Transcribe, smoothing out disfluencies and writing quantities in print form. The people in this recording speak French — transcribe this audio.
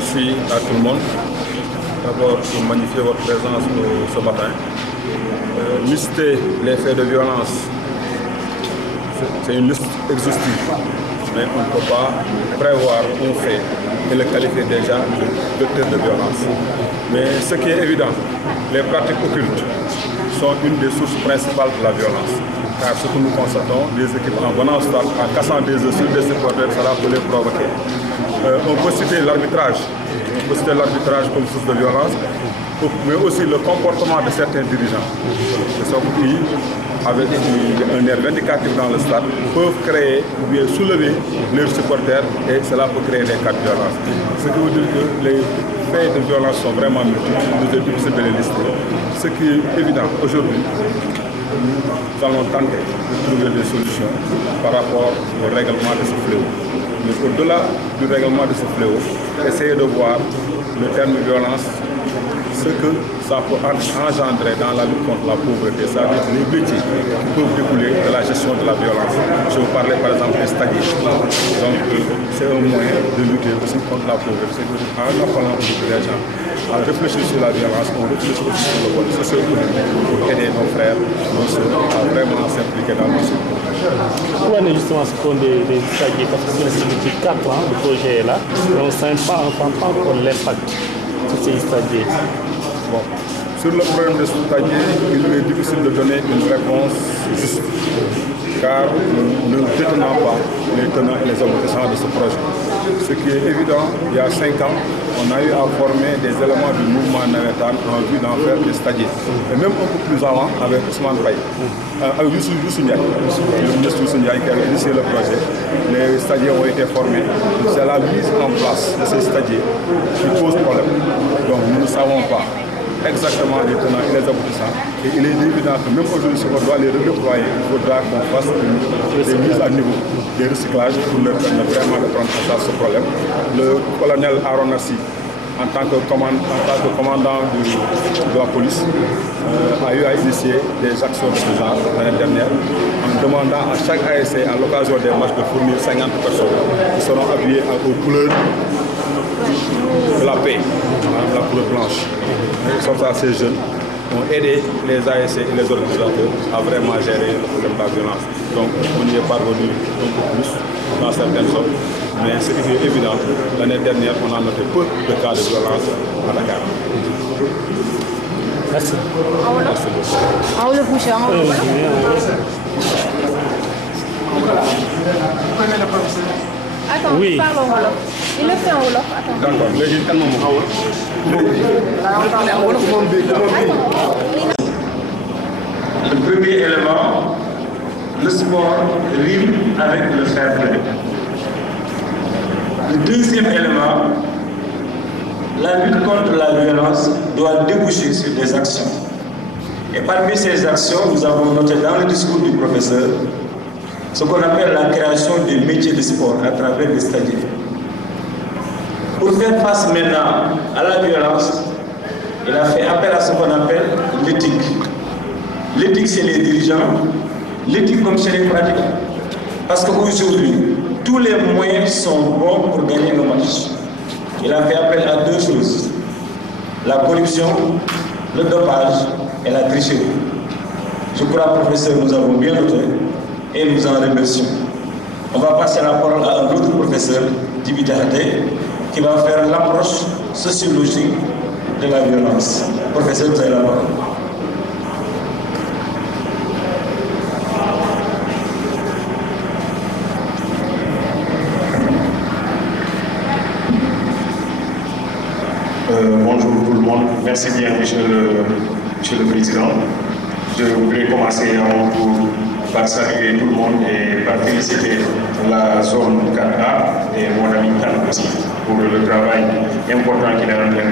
Merci à tout le monde d'abord pour magnifier votre présence ce matin. Lister les faits de violence, c'est une liste exhaustive, mais on ne peut pas prévoir un fait et le qualifier déjà de vecteur de violence. Mais ce qui est évident, les pratiques occultes sont une des sources principales de la violence. Car ce que nous constatons, des équipes en venant au stade, en cassant des œufs sur des supporters, cela peut les provoquer. On peut citer l'arbitrage comme source de violence, mais aussi le comportement de certains dirigeants. Ce sont qui, avec un air vindicatif dans le stade, peuvent créer ou bien soulever leurs supporters et cela peut créer des cas de violence. Ce qui veut dire que les faits de violence sont vraiment multiples, il nous est difficile de les lister. Ce qui est évident aujourd'hui, nous allons tenter de trouver des solutions par rapport au règlement de ce fléau. Mais au-delà du règlement de ce fléau, essayer de voir le terme violence, ce que ça peut engendrer dans la lutte contre la pauvreté, c'est-à-dire les métiers qui peuvent découler de la gestion de la violence. Je vous parlais par exemple des stadiers. Donc c'est un moyen de lutter aussi contre la pauvreté. En appelant les gens à réfléchir sur la violence, on réfléchit aussi sur le volet socio-économique pour aider nos frères, nos soeurs à vraiment s'impliquer dans le sujet. Pourquoi on est justement ce qu'on des stadiers? Parce que depuis 4 ans, le projet est là, et on ne sait pas encore l'impact de ces stadiers. Bon. Sur le problème des stadiers, il est difficile de donner une réponse juste, car nous ne détenons pas les tenants et les aboutissants de ce projet. Ce qui est évident, il y a 5 ans, on a eu à former des éléments du mouvement navétane en vue d'en faire des stadiers. Et même un peu plus avant, avec Ousmane Faye, avec Youssou Ndiaye, le ministre Youssou Ndiaye qui avait initié le projet, les stadiers ont été formés. C'est la mise en place de ces stadiers qui pose problème. Donc nous ne savons pas exactement les tenants et les aboutissants. Et il est évident que même aujourd'hui, si on doit les redéployer, il faudra qu'on fasse des mises à niveau, des recyclages pour leur permettre vraiment de prendre en charge ce problème. Le colonel Aaron Nassi, en tant que commandant de la police, a eu à initier des actions de ce genre l'année dernière, en demandant à chaque ASC, à l'occasion des matchs, de fournir 50 personnes qui seront habillées aux couleurs de la paix, la couleur blanche. Comme ça, ces jeunes ont aidé les ASC et les organisateurs à vraiment gérer le problème de la violence. Donc on y est parvenu un peu plus dans certaines zones, mais ce qui est évident, l'année dernière, on a noté peu de cas de violence à Dakar. Merci. Attends, oui. Parlons Wolof. Il le fait en Wolof. Attends. D'accord. Léegi kan moom Le premier élément, le sport rime avec le fair play. Le deuxième élément, la lutte contre la violence doit déboucher sur des actions. Et parmi ces actions, nous avons noté dans le discours du professeur ce qu'on appelle la création des métiers de sport à travers les stadiers. Pour faire face maintenant à la violence, il a fait appel à ce qu'on appelle l'éthique. L'éthique, c'est les dirigeants. L'éthique comme c'est les pratiques. Parce qu'aujourd'hui, tous les moyens sont bons pour gagner le match. Il a fait appel à 2 choses. La corruption, le dopage et la tricherie. Je crois, professeur, nous avons bien noté et nous en remercions. On va passer la parole à un autre professeur, Djibi Diakhaté, qui va faire l'approche sociologique de la violence. Professeur, vous avez la parole. Bonjour tout le monde. Merci bien, Monsieur le Président. Je voudrais commencer à mon tour par saluer tout le monde et par féliciter la zone 4A et mon ami Tan aussi pour le travail important qu'il a en train de faire.